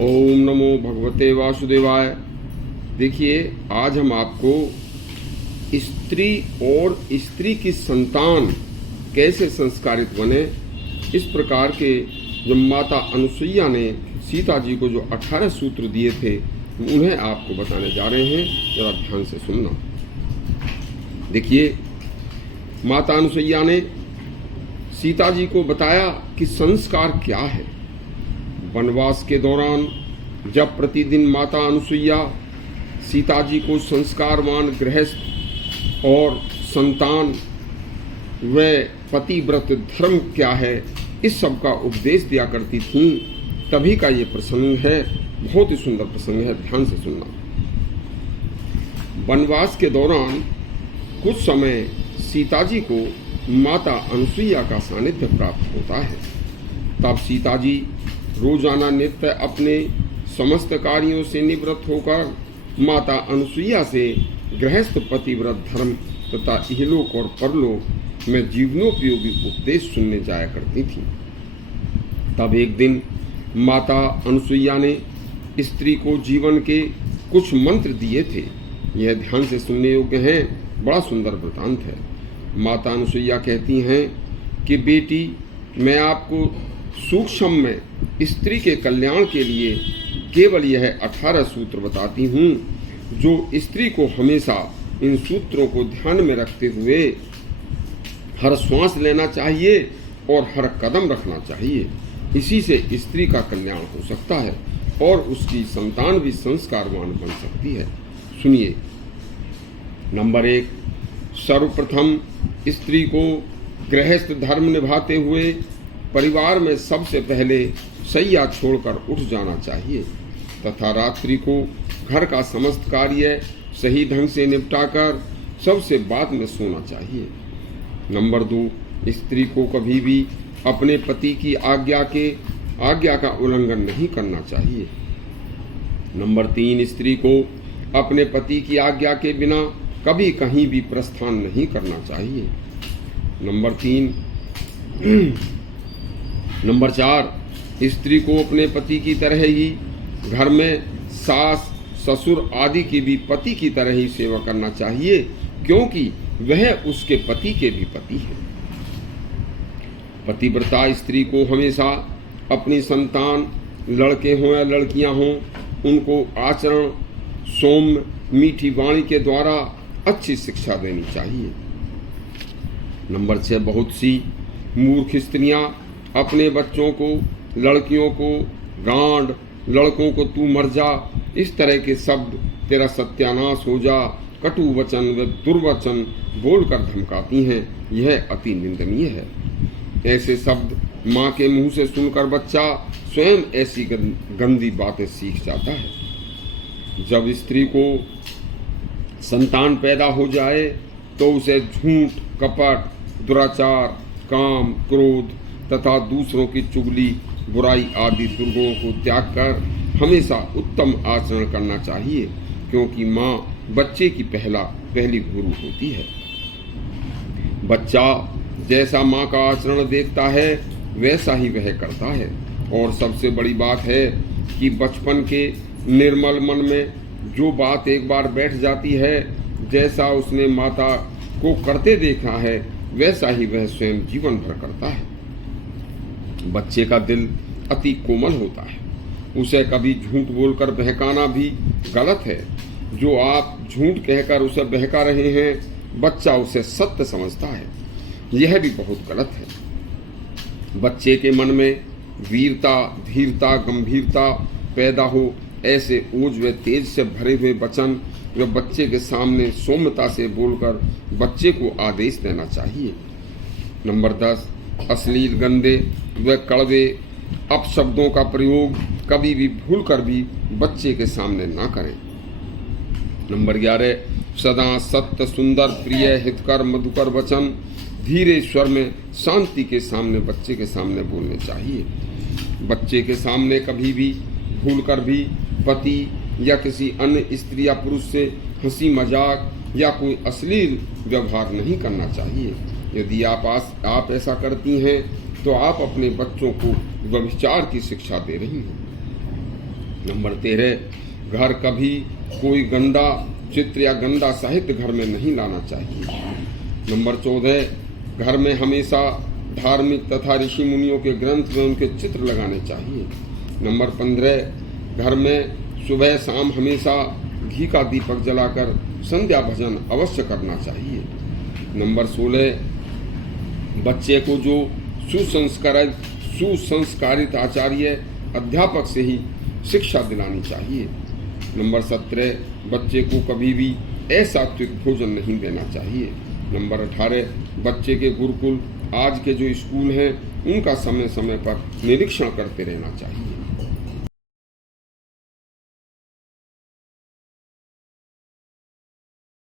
ओम नमो भगवते वासुदेवाय। देखिए, आज हम आपको स्त्री और स्त्री की संतान कैसे संस्कारित बने, इस प्रकार के जो माता अनुसुईया ने सीता जी को जो 18 सूत्र दिए थे उन्हें आपको बताने जा रहे हैं। जरा ध्यान से सुनना। देखिए, माता अनुसुईया ने सीता जी को बताया कि संस्कार क्या है। वनवास के दौरान जब प्रतिदिन माता अनुसुईया सीता जी को संस्कारवान गृहस्थ और संतान व पतिव्रत धर्म क्या है इस सब का उपदेश दिया करती थीं, तभी का ये प्रसंग है। बहुत ही सुंदर प्रसंग है, ध्यान से सुनना। वनवास के दौरान कुछ समय सीता जी को माता अनुसुईया का सानिध्य प्राप्त होता है। तब सीता जी रोजाना नित्य अपने समस्त कार्यों से निवृत्त होकर माता अनुसुईया से गृहस्थ पतिव्रत धर्म तथा इहलोक और परलोक में जीवनोपयोगी उपदेश सुनने जाया करती थी। तब एक दिन माता अनुसुईया ने स्त्री को जीवन के कुछ मंत्र दिए थे। यह ध्यान से सुनने योग्य है, बड़ा सुंदर वृतांत है। माता अनुसुईया कहती हैं कि बेटी, मैं आपको सूक्ष्म में स्त्री के कल्याण के लिए केवल यह 18 सूत्र बताती हूँ, जो स्त्री को हमेशा इन सूत्रों को ध्यान में रखते हुए हर श्वास लेना चाहिए और हर कदम रखना चाहिए। इसी से स्त्री का कल्याण हो सकता है और उसकी संतान भी संस्कारवान बन सकती है। सुनिए। नंबर 1, सर्वप्रथम स्त्री को गृहस्थ धर्म निभाते हुए परिवार में सबसे पहले शैया छोड़कर उठ जाना चाहिए तथा रात्रि को घर का समस्त कार्य सही ढंग से निपटाकर सबसे बाद में सोना चाहिए। नंबर 2, स्त्री को कभी भी अपने पति की आज्ञा का उल्लंघन नहीं करना चाहिए। नंबर 3, स्त्री को अपने पति की आज्ञा के बिना कभी कहीं भी प्रस्थान नहीं करना चाहिए। नंबर 4, स्त्री को अपने पति की तरह ही घर में सास ससुर आदि की भी पति की तरह ही सेवा करना चाहिए, क्योंकि वह उसके पति के भी पति है। पतिव्रता स्त्री को हमेशा अपनी संतान, लड़के हों या लड़कियां हों, उनको आचरण, सौम्य मीठी वाणी के द्वारा अच्छी शिक्षा देनी चाहिए। नंबर 6, बहुत सी मूर्ख स्त्रियां अपने बच्चों को, लड़कियों को गांड, लड़कों को तू मर जा, इस तरह के शब्द, तेरा सत्यानाश हो जा, कटु वचन व दुर्वचन बोलकर धमकाती हैं। यह अति निंदनीय है। ऐसे शब्द माँ के मुंह से सुनकर बच्चा स्वयं ऐसी गंदी बातें सीख जाता है। जब स्त्री को संतान पैदा हो जाए तो उसे झूठ, कपट, दुराचार, काम, क्रोध तथा दूसरों की चुगली, बुराई आदि दुर्गुणों को त्याग कर हमेशा उत्तम आचरण करना चाहिए, क्योंकि माँ बच्चे की पहली गुरु होती है। बच्चा जैसा माँ का आचरण देखता है वैसा ही वह करता है। और सबसे बड़ी बात है कि बचपन के निर्मल मन में जो बात एक बार बैठ जाती है, जैसा उसने माता को करते देखा है वैसा ही वह स्वयं जीवन भर करता है। बच्चे का दिल अति कोमल होता है, उसे कभी झूठ बोलकर बहकाना भी गलत है। जो आप झूठ कहकर उसे बहका रहे हैं, बच्चा उसे सत्य समझता है, यह भी बहुत गलत है। बच्चे के मन में वीरता, धीरता, गंभीरता पैदा हो, ऐसे ओज व तेज से भरे हुए वचन व बच्चे के सामने सौम्यता से बोलकर बच्चे को आदेश देना चाहिए। नंबर 10, अश्लील, गंदे व कड़वे अपशब्दों का प्रयोग कभी भी भूल कर भी बच्चे के सामने ना करें। नंबर 11, सदा सत्य, सुंदर, प्रिय, हितकर, मधुकर वचन धीरे स्वर में शांति के सामने बच्चे के सामने बोलने चाहिए। बच्चे के सामने कभी भी भूल कर भी पति या किसी अन्य स्त्री या पुरुष से हंसी मजाक या कोई अश्लील व्यवहार नहीं करना चाहिए। यदि आप ऐसा करती हैं तो आप अपने बच्चों को व्यभिचार की शिक्षा दे रही हैं। नंबर 13, घर कभी कोई गंदा चित्र या गंदा साहित्य घर में नहीं लाना चाहिए। नंबर 14, घर में हमेशा धार्मिक तथा ऋषि मुनियों के ग्रंथ में उनके चित्र लगाने चाहिए। नंबर 15, घर में सुबह शाम हमेशा घी का दीपक जलाकर संध्या भजन अवश्य करना चाहिए। नंबर 16, बच्चे को जो सुसंस्कारित आचार्य अध्यापक से ही शिक्षा दिलानी चाहिए। नंबर 17, बच्चे को कभी भी असात्विक भोजन नहीं देना चाहिए। नंबर 18, बच्चे के गुरुकुल आज के जो स्कूल हैं उनका समय समय पर निरीक्षण करते रहना चाहिए।